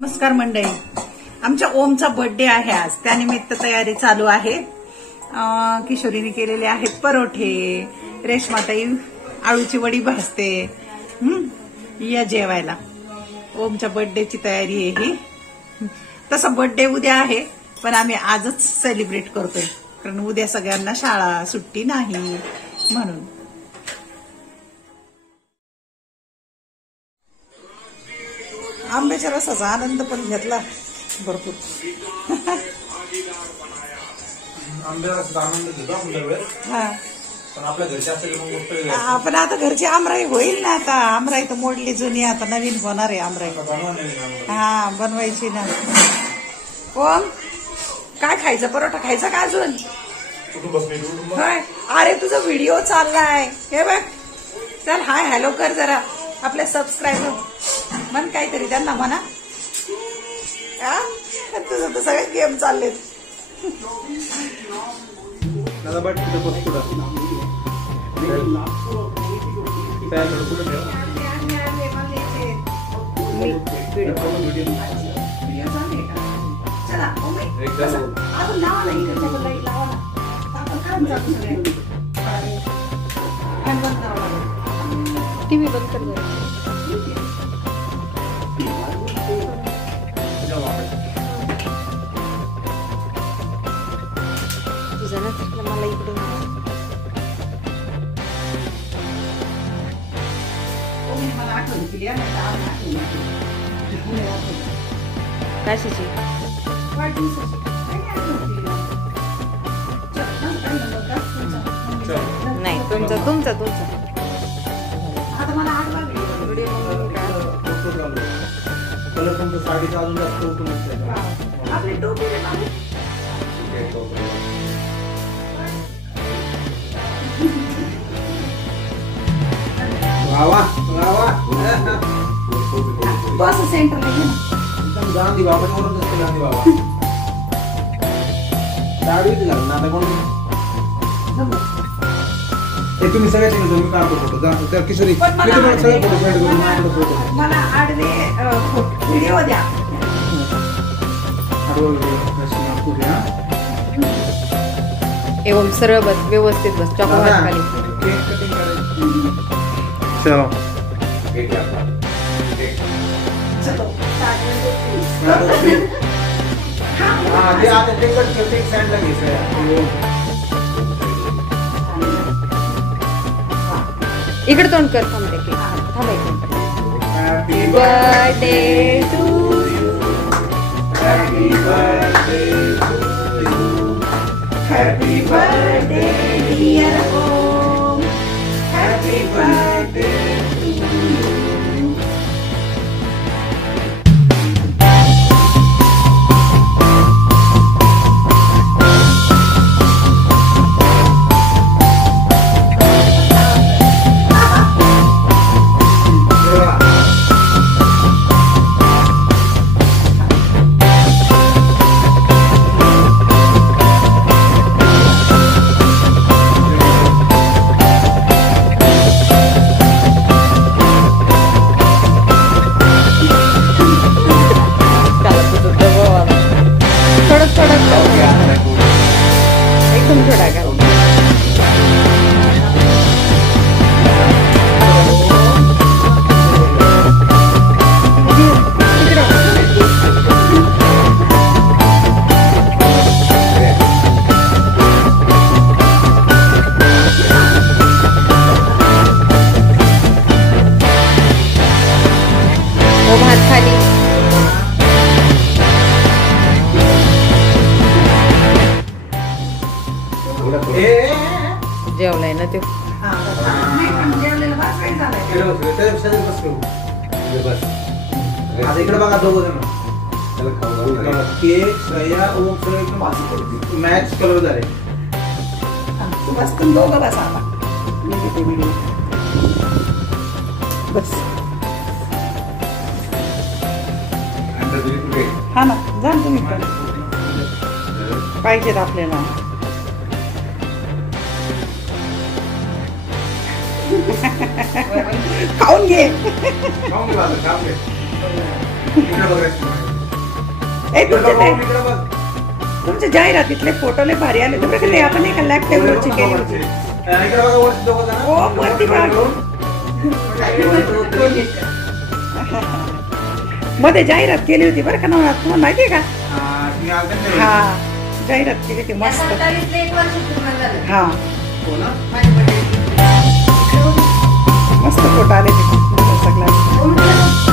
नमस्कार मंडळी, आमच्या ओमचा बर्थडे आहे आज, त्यानिमित्त तयारी चालू आहे। किशोरीने केलेले आहेत परोठे, रेशमाताई आळूची वडी भाजते। या जेवायला ओमच्या बर्थडेची तयारी आहे ही। तसं बर्थडे उद्या आहे, पण आम्ही आजच सेलिब्रेट करतोय, कारण उद्या सगळ्यांना शाळा सुट्टी नाही म्हणून। आंब्याच्या रसाचा आनंद पण घेतला भरपूर। आंब्याचा आनंद घेतो आपण आता घरची आमराई होईल ना। आता आमराई तर मोडली जुनी, आता नवीन होणार आहे आमराई। हा, बनवायची ना। कोण काय खायचं? परोठा खायचा का अजून? होय, अरे तुझा व्हिडिओ चाललाय हे बघ। चल हाय हॅलो कर जरा आपल्या सबस्क्रायबर, म्हण काहीतरी त्यांना म्हणा। तुझं तर सगळे गेम चाललेत। टीव्ही बंद कर जरा। तुझा ना मला इकडून कशाची? नाही, तुमचा साडीचा अजून जास्त उठून बस सेंटर एकदम गांधी बाबावरून असते। गांधी बाबा साडी घाल ना कोण तुम्ही सगळ्याची मी काढतो फोटो त्या किशोरी सगळे फोटो सेंड करून फोटो मला आडवे व्हिडिओ द्या। एवढं सरळ बस, व्यवस्थित बस, चॉकलेट खाली। इकडे तोंड कर, थांबायचं। Happy birthday to you, happy birthday to you, happy birthday dear Om, happy birthday to you. एकदम थोडा का भात खाली। जेवलाय ना तो। इकडे बघा दोघं जण केक श्रेया मॅच कलर झाले। बस तुम दोघं बस आता बस। हा ना, जा तुम्ही पण पाहिजेत आपल्याला। खाऊन घे। खाऊन घे. तुमचे ते इकडे बघ. तुमच्या जाहिरातीतले फोटो लय भारी आले बरं का ते आपण एका लॅपटॉपवरची केली होती. इकडे बघा वरती दोघं जण. हो वरती बघ. मध्ये जाहिरात केली होती बरं का नवनाथ, तुम्हाला माहितीये का? तुम्ही आलते ना? हा जाहिरात केली होती मस्त. हा हो ना? मस्त फोटो आले ते सगळं.